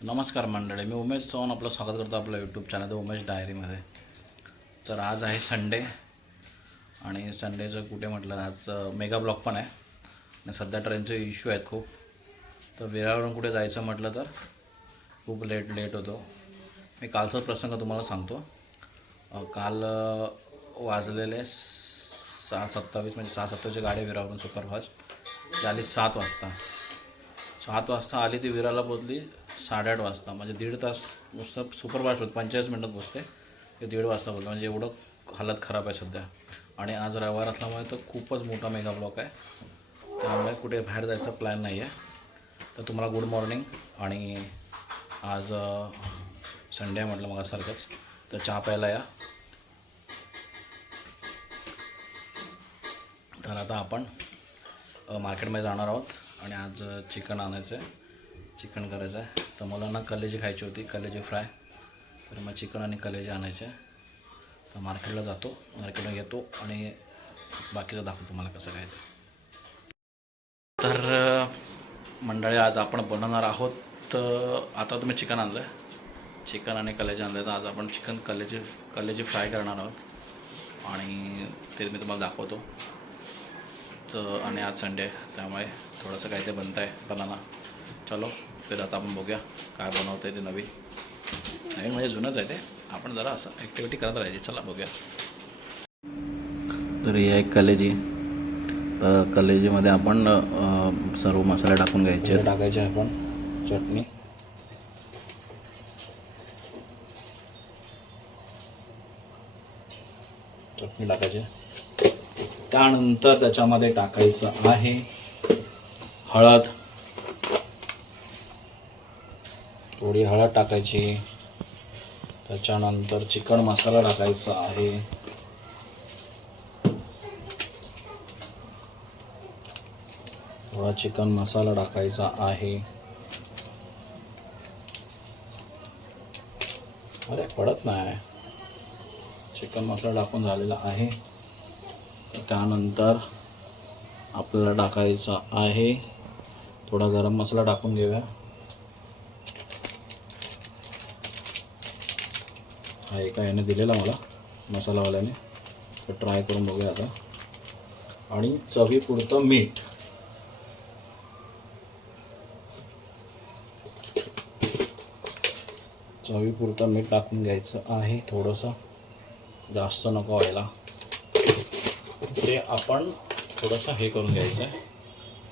नमस्कार मंडळी मी उमेश चव्हाण आपलं स्वागत करतो आपल्या यूट्यूब चॅनल उमेश डायरीमध्ये तर आज आहे संडे आणि संडेचं कुठे म्हटलं आज मेगा ब्लॉक पण आहे. आणि सध्या ट्रेनचे इश्यू आहेत खूप. तर विरावरून कुठे जायचं म्हटलं तर खूप लेट लेट होतो. मी कालचा प्रसंग तुम्हाला सांगतो. काल वाजलेले सहा सत्तावीस म्हणजे सहा सत्तावीसची गाडी विरावरून सुपरफास्ट. ती आली सात वाजता. सात वाजता आली ती विराला पोचली साडेआठ वाजता म्हणजे दीड तास नुसतं सुपरफास्ट होत पंचेचाळीस मिनटात पोचते ते दीड वाजता बोलतो म्हणजे एवढं हालत खराब आहे सध्या. आणि आज रविवार असल्यामुळे तर खूपच मोठा मेगा ब्लॉक आहे. त्यामुळे कुठे बाहेर जायचा प्लॅन नाही आहे तर तुम्हाला गुड मॉर्निंग. आणि आज संडे आहे म्हटलं मगासारखंच. तर चहा प्यायला या. तर आता आपण मार्केटमध्ये जाणार आहोत. आणि आज चिकन आणायचं आहे चिकन करायचं आहे. तर मला ना कलेजी खायची होती कलेजी फ्राय. तर मग चिकन आणि कलेजी आणायचे. तर मार्केटला जातो मार्केटला येतो आणि बाकीचं दाखवतो तुम्हाला कसं काय ते. तर मंडळी आज आपण बनवणार आहोत तर आता तुम्ही चिकन आणलं आहे चिकन आणि कलेजी आणलं तर आज आपण चिकन कलेजी कलेजी फ्राय करणार आहोत. आणि ते मी तुम्हाला दाखवतो. तर आणि आज संडे आहे त्यामुळे थोडंसं काय ते बनत आहे बनाना. चलो फिर आता आपण बघूया काय बनवतं आहे ते नवीन. नवीन म्हणजे जुनंच आहे ते. आपण जरा असं ॲक्टिव्हिटी करत राहायची. चला बघूया. तर ही आहे कलेजी. तर कलेजीमध्ये आपण सर्व मसाले टाकून घ्यायचे टाकायचे आपण. चटणी. चटणी टाकायची. त्यानंतर त्याच्यामध्ये टाकायचं आहे हळद. थोडी हळद टाकायची. त्याच्यानंतर चिकन मसाला टाकायचा आहे. थोडा चिकन मसाला टाकायचा आहे. अरे पडत नाही. चिकन मसाला टाकून झालेला आहे. त्यानंतर आपल्याला टाकायचा आहे. थोडा गरम मसाला टाकून घेऊया. हा एका याने दिलेला मला मसालावाल्याने. तर ट्राय करून बघूया आता. आणि चवीपुरतं मीठ. चवीपुरतं मीठ टाकून घ्यायचं आहे थोडंसं. जास्त नको व्हायला. ते आपण थोडंसं हे करून घ्यायचं आहे.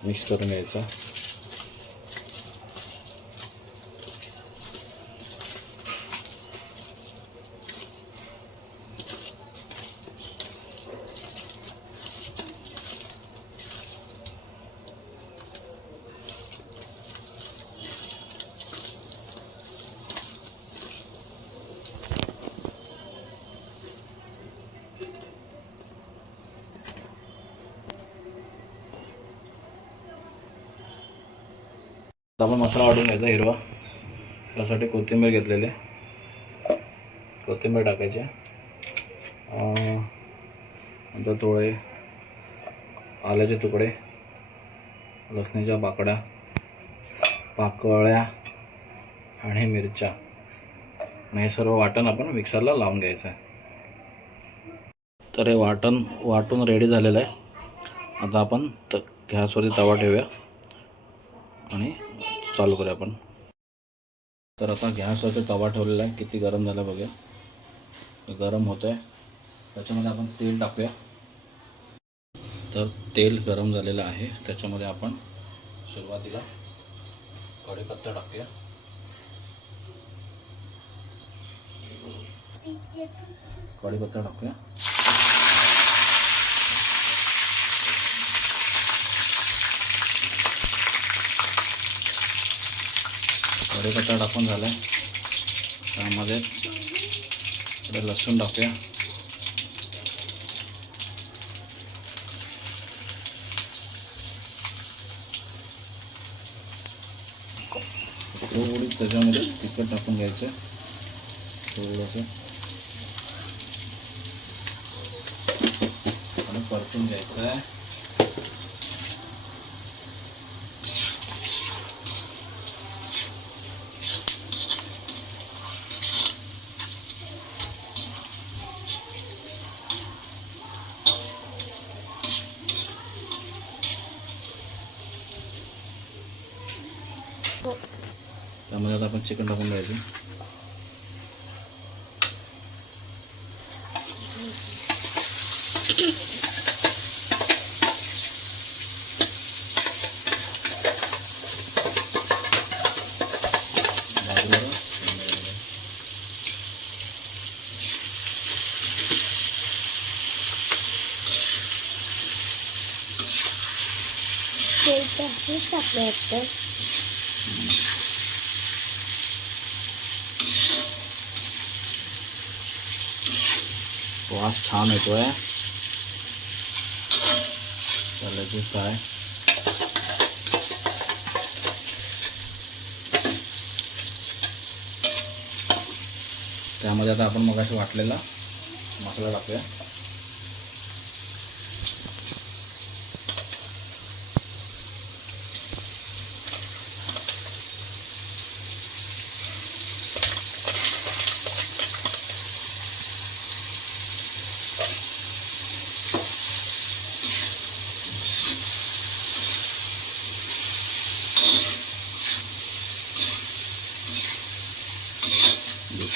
मिक्स करून घ्यायचं आपण मसाला वाटून घ्यायचा हिरवा. त्यासाठी कोथिंबीर घेतलेली. आहे. कोथिंबीर टाकायची. नंतर थोडे आल्याचे तुकडे. लसणीच्या पाकड्या पाकळ्या आणि मिरच्या. आणि हे सर्व वाटण आपण मिक्सरला लावून घ्यायचं आहे तर हे वाटण वाटून रेडी झालेलं आहे. आता आपण त गॅसवरती तवा ठेवूया. आणि चालू करूया आपण. तर आता गॅसवरती तवा ठेवलेला आहे. किती गरम झाला बघूया. गरम होतं आहे त्याच्यामध्ये आपण तेल टाकूया. तर तेल गरम झालेलं आहे. त्याच्यामध्ये आपण सुरुवातीला कढीपत्ता टाकूया. कढीपत्ता टाकूया. कढीपत्ता टाकून झाला आहे त्यामध्ये थोडं लसूण टाकूया. थोडी त्याच्यामध्ये तिखट टाकून घ्यायचं. थोडंसं. आणि परतून घ्यायचं आहे. त्यामध्ये आता आपण चिकन टाकून द्यायचं टाकलं वाटतं वास छान येतोय कलेजी फ्राय त्यामध्ये आता आपण मग वाटलेला मसाला टाकूया.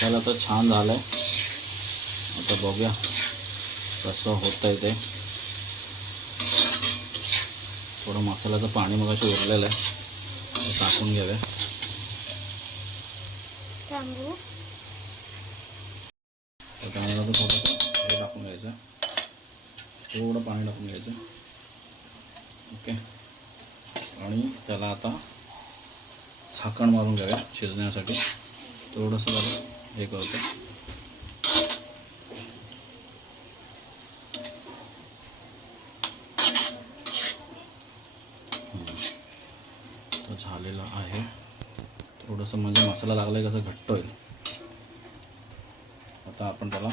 दिसायला तर छान झालं आहे आता बघूया कसं होतं आहे ते. थोडं मसाल्याचं पाणी मग उरलेलं आहे. टाकून घ्यावे तांदूळ तर त्यामध्ये आता थोडंसं हे टाकून घ्यायचं. थोडं पाणी टाकून घ्यायचं. ओके. आणि त्याला आता झाकण मारून घ्यावे शिजण्यासाठी. थोडंसं हे करतो. तर झालेलं आहे. थोडंसं म्हणजे मसाला लागला कसं घट्ट होईल. आता आपण त्याला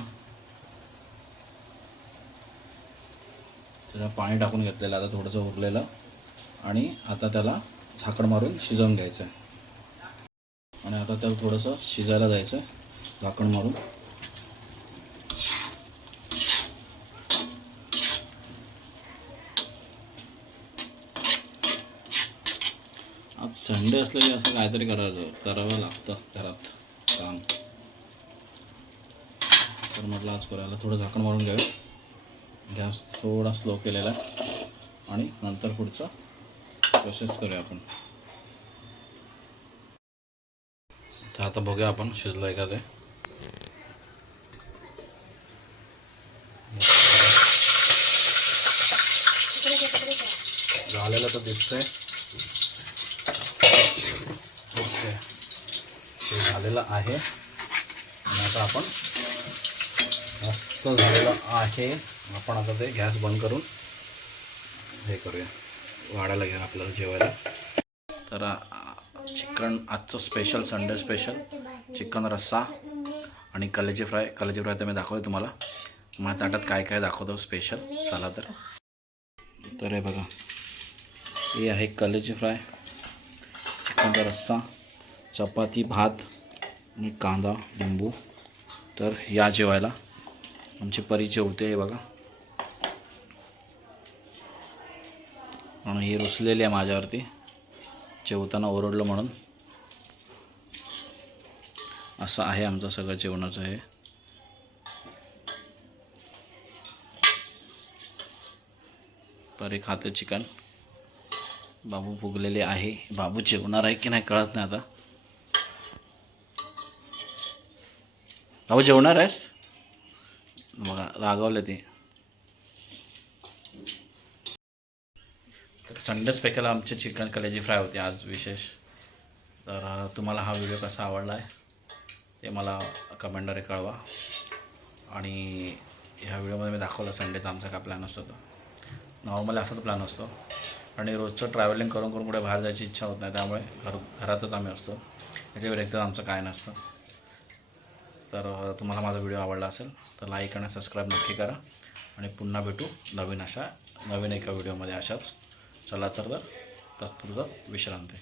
त्याला पाणी टाकून घेतलेलं आता थोडंसं उरलेलं. आणि आता त्याला झाकण मारून शिजवून घ्यायचं आहे आणि आता त्याला थोडंसं शिजायला जायचं आहे झाकण मारून. आज संडे असलेली असं काहीतरी करायचं करावं लागतं घरात काम. तर म्हटलं आज करायला थोडं झाकण मारून घ्यावे गॅस थोडा स्लो केलेला आहे. आणि नंतर पुढचा प्रोसेस करूया आपण. तर आता बघूया आपण शिजलं आहे का ते झालेलं तर दिसतंय. ओके. ते झालेलं आहे. आणि आता आपण मस्त झालेलं आहे. आपण आता ते गॅस बंद करून हे करूया. वाढायला घ्या आपल्याला जेवायला. तर चिकन आजचं स्पेशल संडे स्पेशल चिकन रस्सा आणि कलेजी फ्राय. कलेजी फ्राय तर मी दाखवतो तुम्हाला. मला ताटात काय काय दाखवतो स्पेशल चला तर. तर हे बघा. हे आहे कलेची फ्राय चिकनचा रस्सा चपाती भात आणि कांदा लिंबू. तर या जेवायला. आमची परी जेवते हे बघा. आणि हे रुसलेले आहे माझ्यावरती. जेवताना ओरडलं म्हणून. असं आहे आमचं सगळं जेवणाचं हे. परी खाते चिकन. बाबू फुगलेले आहे. बाबू जेवणार आहे की नाही कळत नाही आता. बाबू जेवणार आहेस? बघा रागवले ते. तर संडे स्पेशल आमचे चिकन कलेजी फ्राय होते आज विशेष. तर तुम्हाला हा व्हिडिओ कसा आवडला आहे ते मला कमेंटद्वारे कळवा. आणि ह्या व्हिडिओमध्ये मी दाखवलं संडेचा आमचा काय प्लॅन असतो तो. नॉर्मली असाच प्लॅन असतो. आणि रोजचं ट्रॅव्हलिंग करून करून कुठे बाहेर जायची इच्छा होत नाही त्यामुळे घर घरातच आम्ही असतो. याच्या व्यतिरिक्त आमचं काय नसतं. तर तुम्हाला माझा व्हिडिओ आवडला असेल तर लाईक आणि सबस्क्राईब नक्की करा. आणि पुन्हा भेटू नवीन अशा नवीन एका व्हिडिओमध्ये अशाच. चला तर तर तत्पुरतं विश्रांती.